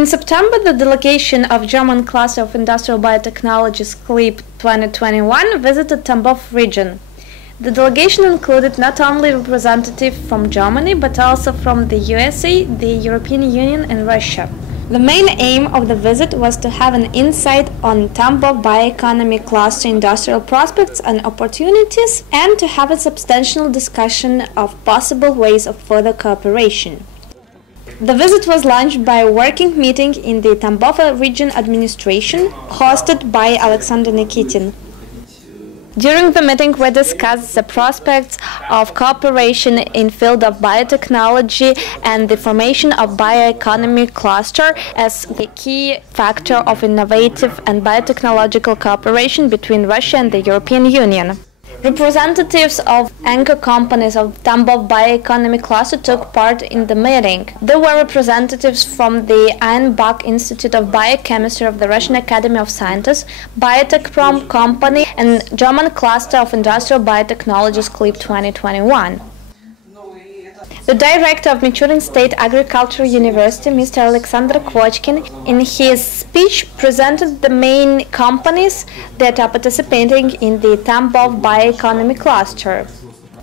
In September, the delegation of German cluster of industrial biotechnologies CLIB2021 visited Tambov region. The delegation included not only representatives from Germany, but also from the USA, the European Union and Russia. The main aim of the visit was to have an insight on Tambov bioeconomy cluster industrial prospects and opportunities, and to have a substantial discussion of possible ways of further cooperation. The visit was launched by a working meeting in the Tambov region administration, hosted by Alexander Nikitin. During the meeting, we discussed the prospects of cooperation in field of biotechnology and the formation of bioeconomy cluster as the key factor of innovative and biotechnological cooperation between Russia and the European Union. Representatives of anchor companies of Tambov bioeconomy cluster took part in the meeting. There were representatives from the Bach Institute of Biochemistry of the Russian Academy of Sciences, Biotechprom company, and German cluster of industrial biotechnologies CLIB2021. The director of Michurin State Agricultural University, Mr. Alexander Kvochkin, in his speech presented the main companies that are participating in the Tambov bioeconomy cluster.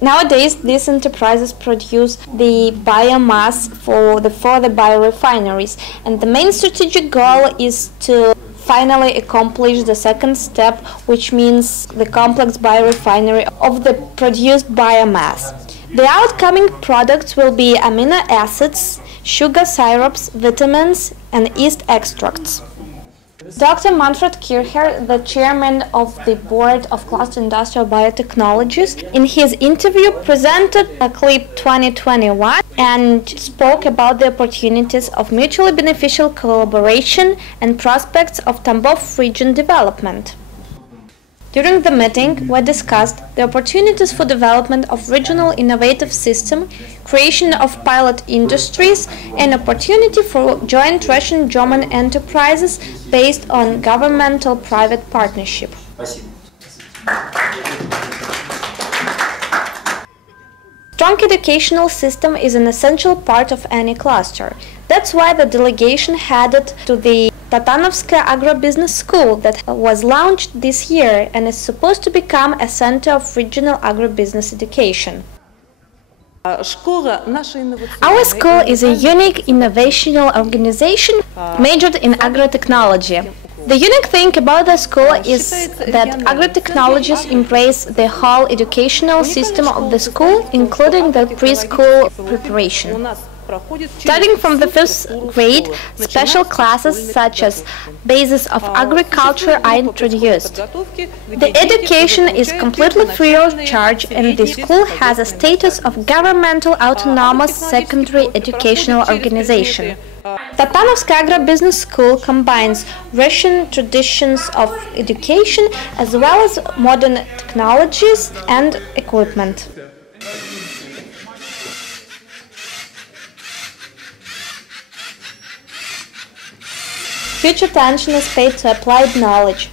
Nowadays, these enterprises produce the biomass for the further biorefineries, and the main strategic goal is to finally accomplish the second step, which means the complex biorefinery of the produced biomass. The outcoming products will be amino acids, sugar syrups, vitamins, and yeast extracts. Dr. Manfred Kircher, the chairman of the board of Cluster Industrial Biotechnologies, in his interview presented CLIB2021 and spoke about the opportunities of mutually beneficial collaboration and prospects of Tambov region development. During the meeting, we discussed the opportunities for development of regional innovative system, creation of pilot industries, and opportunity for joint Russian-German enterprises based on governmental-private partnership. Strong educational system is an essential part of any cluster. That's why the delegation headed to the Tatanovskaya Agro-Business School that was launched this year and is supposed to become a center of regional agribusiness education. Our school is a unique innovational organization majored in agrotechnology. The unique thing about the school is that agrotechnologies embrace the whole educational system of the school, including the preschool preparation. Starting from the 5th grade, special classes such as Basis of Agriculture are introduced. The education is completely free of charge, and the school has a status of governmental autonomous secondary educational organization. Tatanovskaya Agro-Business School combines Russian traditions of education as well as modern technologies and equipment. Huge attention is paid to applied knowledge.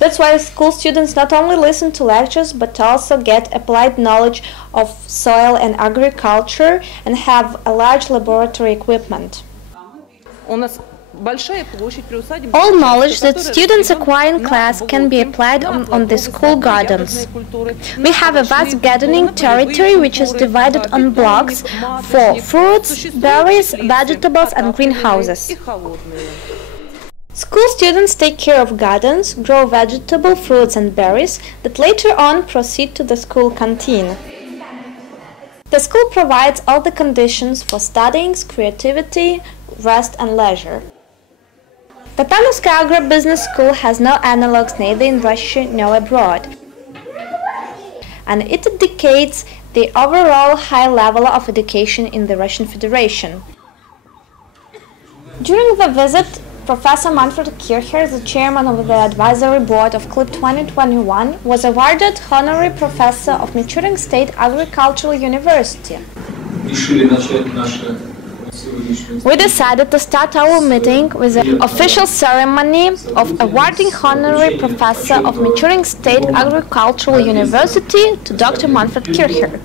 That's why school students not only listen to lectures, but also get applied knowledge of soil and agriculture and have a large laboratory equipment. All knowledge that students acquire in class can be applied on the school gardens. We have a vast gardening territory which is divided on blocks for fruits, berries, vegetables and greenhouses. School students take care of gardens, grow vegetable fruits and berries that later on proceed to the school canteen. The school provides all the conditions for studying, creativity, rest and leisure. The Tatanovskaya Agro-Business School has no analogues neither in Russia nor abroad, and it indicates the overall high level of education in the Russian Federation. During the visit, Professor Manfred Kircher, the chairman of the advisory board of CLIB2021, was awarded honorary professor of Michurin State Agricultural University. We decided to start our meeting with the official ceremony of awarding honorary professor of Michurin State Agricultural University to Dr. Manfred Kircher.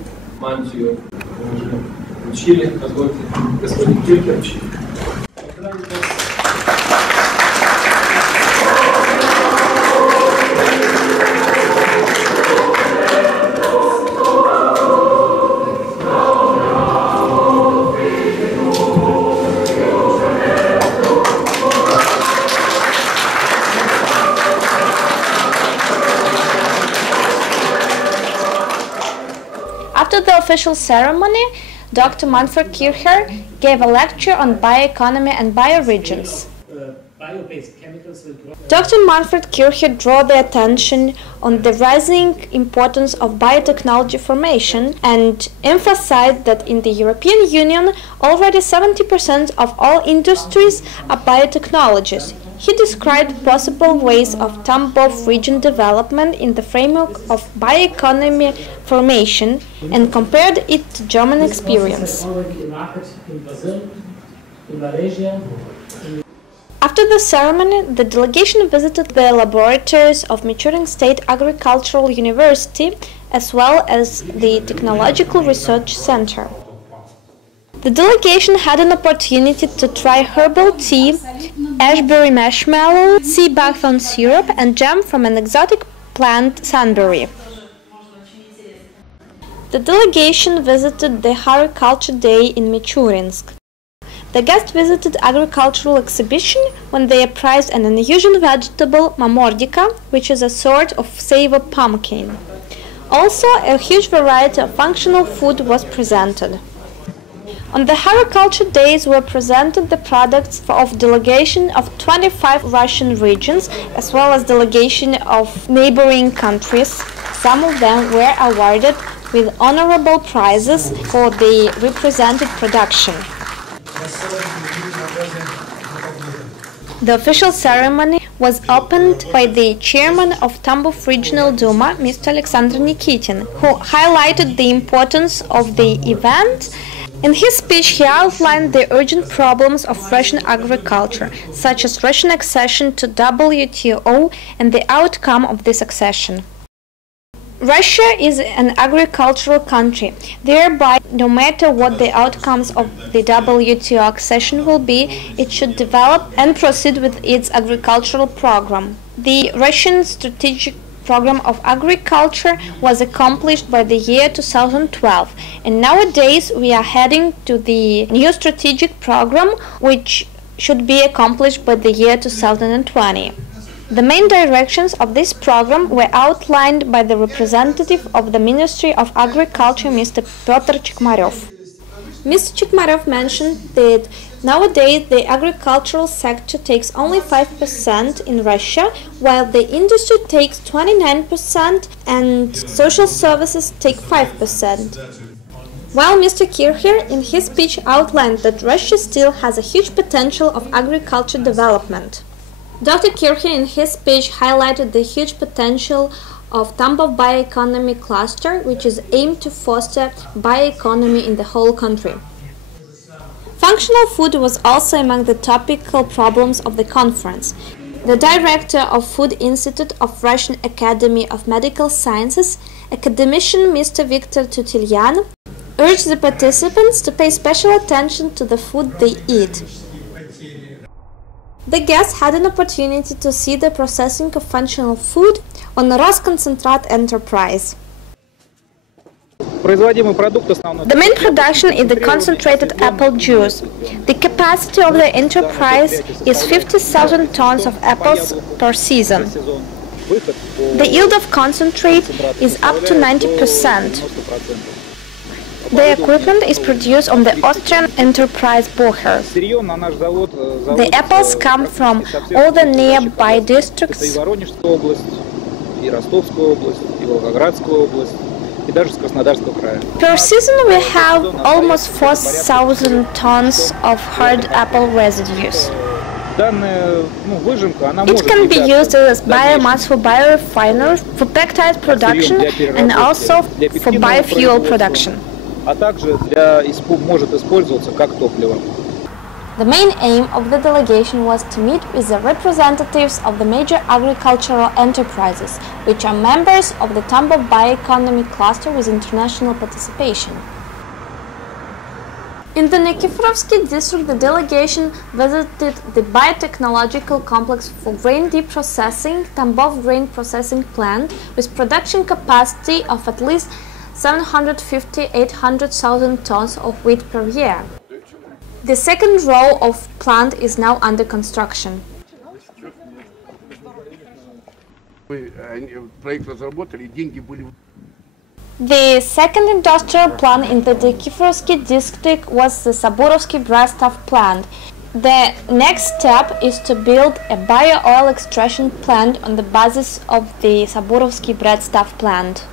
After the official ceremony, Dr. Manfred Kircher gave a lecture on bioeconomy and bioregions. Dr. Manfred Kircher drew the attention on the rising importance of biotechnology formation and emphasized that in the European Union already 70% of all industries are biotechnologies. He described possible ways of Tambov region development in the framework of bioeconomy formation and compared it to German experience. After the ceremony, the delegation visited the laboratories of Michurin State Agricultural University as well as the Technological Research Center. The delegation had an opportunity to try herbal tea, ashberry marshmallow, sea buckthorn syrup and jam from an exotic plant sunberry. The delegation visited the Horticulture Day in Michurinsk. The guests visited agricultural exhibition when they appraised an unusual vegetable, mamordica, which is a sort of sour pumpkin. Also, a huge variety of functional food was presented. On the Horticulture Days were presented the products of delegation of 25 Russian regions as well as delegation of neighboring countries. Some of them were awarded with honorable prizes for the represented production. The official ceremony was opened by the chairman of Tambov Regional Duma, Mr. Alexander Nikitin, who highlighted the importance of the event. In his speech, he outlined the urgent problems of Russian agriculture, such as Russian accession to WTO and the outcome of this accession. Russia is an agricultural country, thereby, no matter what the outcomes of the WTO accession will be, it should develop and proceed with its agricultural program. The Russian strategic program of agriculture was accomplished by the year 2012, and nowadays we are heading to the new strategic program, which should be accomplished by the year 2020. The main directions of this program were outlined by the representative of the Ministry of Agriculture, Mr. Pyotr Chikmarev. Mr. Chikmarev mentioned that nowadays the agricultural sector takes only 5% in Russia, while the industry takes 29% and social services take 5%. While Mr. Kircher in his speech outlined that Russia still has a huge potential of agriculture development. Dr. Kircher in his speech highlighted the huge potential of Tambov bioeconomy cluster, which is aimed to foster bioeconomy in the whole country. Functional food was also among the topical problems of the conference. The director of Food Institute of Russian Academy of Medical Sciences, academician Mr. Viktor Tutilyan, urged the participants to pay special attention to the food they eat. The guests had an opportunity to see the processing of functional food on the Roskoncentrat enterprise. The main production is the concentrated apple juice. The capacity of the enterprise is 50,000 tons of apples per season. The yield of concentrate is up to 90%. The equipment is produced on the Austrian enterprise Bocher. The apples come from all the nearby districts. Per season we have almost 4,000 tons of hard apple residues. It can be used as biomass for biorefineries, for peptide production and also for biofuel production. The main aim of the delegation was to meet with the representatives of the major agricultural enterprises, which are members of the Tambov bioeconomy cluster with international participation. In the Nikiforovsky district, the delegation visited the biotechnological complex for grain deep processing, Tambov grain processing plant, with production capacity of at least 750–800,000 tons of wheat per year. The second row of plant is now under construction. The second industrial plant in the Nikiforovsky district was the Saburovsky bread stuff plant. The next step is to build a bio-oil extraction plant on the basis of the Saburovsky bread stuff plant.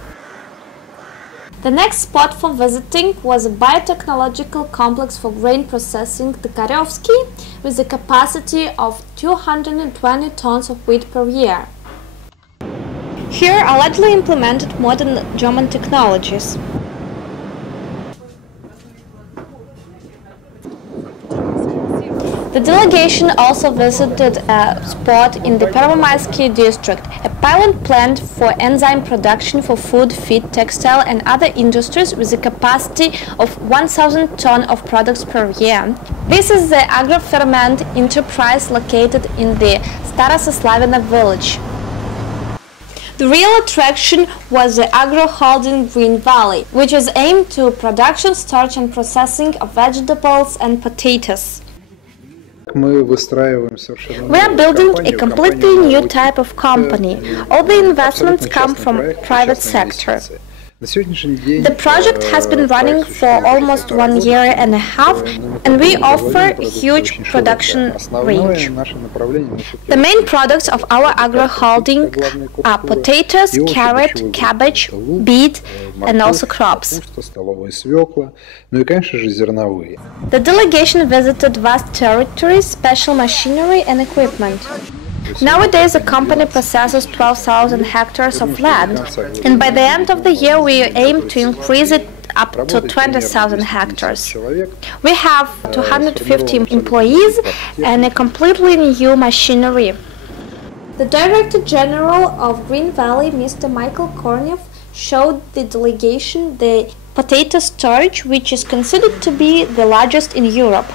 The next spot for visiting was a biotechnological complex for grain processing, the Karyovsky, with a capacity of 220 tons of wheat per year. Here are largely implemented modern German technologies. The delegation also visited a spot in the Pervomaysky district, a pilot plant for enzyme production for food, feed, textile and other industries with a capacity of 1,000 tons of products per year. This is the agroferment enterprise located in the Staroslavina village. The real attraction was the agro-holding Green Valley, which is aimed to production, storage and processing of vegetables and potatoes. We are building a completely new type of company. All the investments come from private sector. The project has been running for almost 1 year and a half, and we offer a huge production range. The main products of our agro-holding are potatoes, carrot, cabbage, beet, and also crops. The delegation visited vast territories, special machinery and equipment. Nowadays, the company possesses 12,000 hectares of land, and by the end of the year we aim to increase it up to 20,000 hectares. We have 250 employees and a completely new machinery. The Director General of Green Valley, Mr. Michael Kornev, showed the delegation the potato storage, which is considered to be the largest in Europe.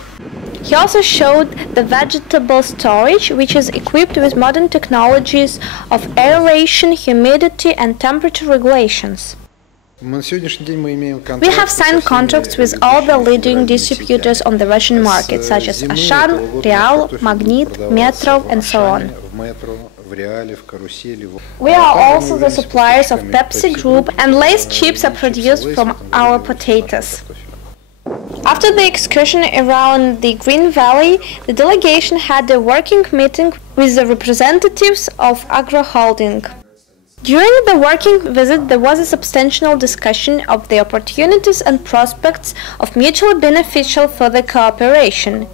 He also showed the vegetable storage, which is equipped with modern technologies of aeration, humidity and temperature regulations. We have signed contracts with all the leading distributors on the Russian market, such as Ashan, Real, Magnit, Metro and so on. We are also the suppliers of Pepsi Group, and Lay's chips are produced from our potatoes. After the excursion around the Green Valley, the delegation had a working meeting with the representatives of agro-holding. During the working visit, there was a substantial discussion of the opportunities and prospects of mutually beneficial further cooperation.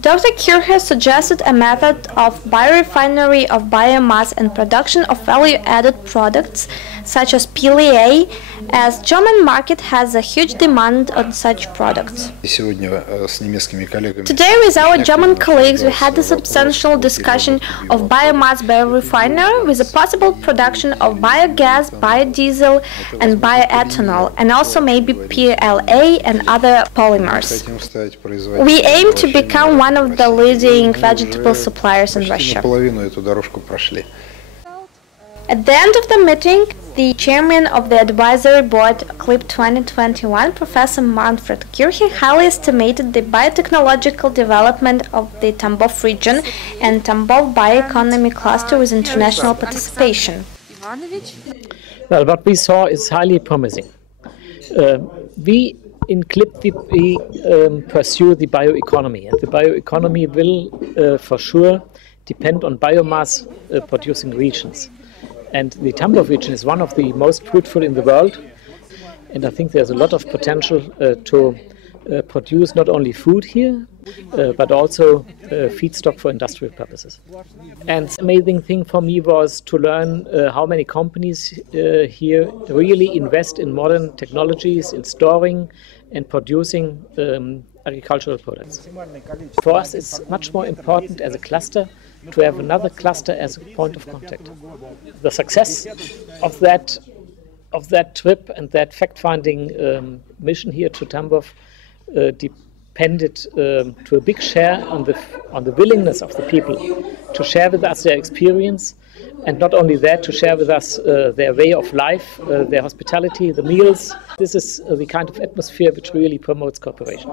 Dr. Kircher suggested a method of biorefinery of biomass and production of value-added products such as PLA, as German market has a huge demand on such products. Today with our German colleagues we had a substantial discussion of biomass biorefinery with a possible production of biogas, biodiesel and bioethanol, and also maybe PLA and other polymers. We aim to become one of the leading vegetable suppliers in Russia. At the end of the meeting, the chairman of the advisory board CLIB2021, Professor Manfred Kirche, highly estimated the biotechnological development of the Tambov region and Tambov bioeconomy cluster with international participation. Well, what we saw is highly promising. We in CLIB pursue the bioeconomy, and the bioeconomy will for sure depend on biomass producing regions. And the Tambov region is one of the most fruitful in the world, and I think there's a lot of potential to produce not only food here, but also feedstock for industrial purposes. And the amazing thing for me was to learn how many companies here really invest in modern technologies, in storing and producing agricultural products. For us, it's much more important as a cluster to have another cluster as a point of contact. The success of that trip and that fact-finding mission here to Tambov depended to a big share on the willingness of the people to share with us their experience, and not only that, to share with us their way of life, their hospitality, the meals. This is the kind of atmosphere which really promotes cooperation.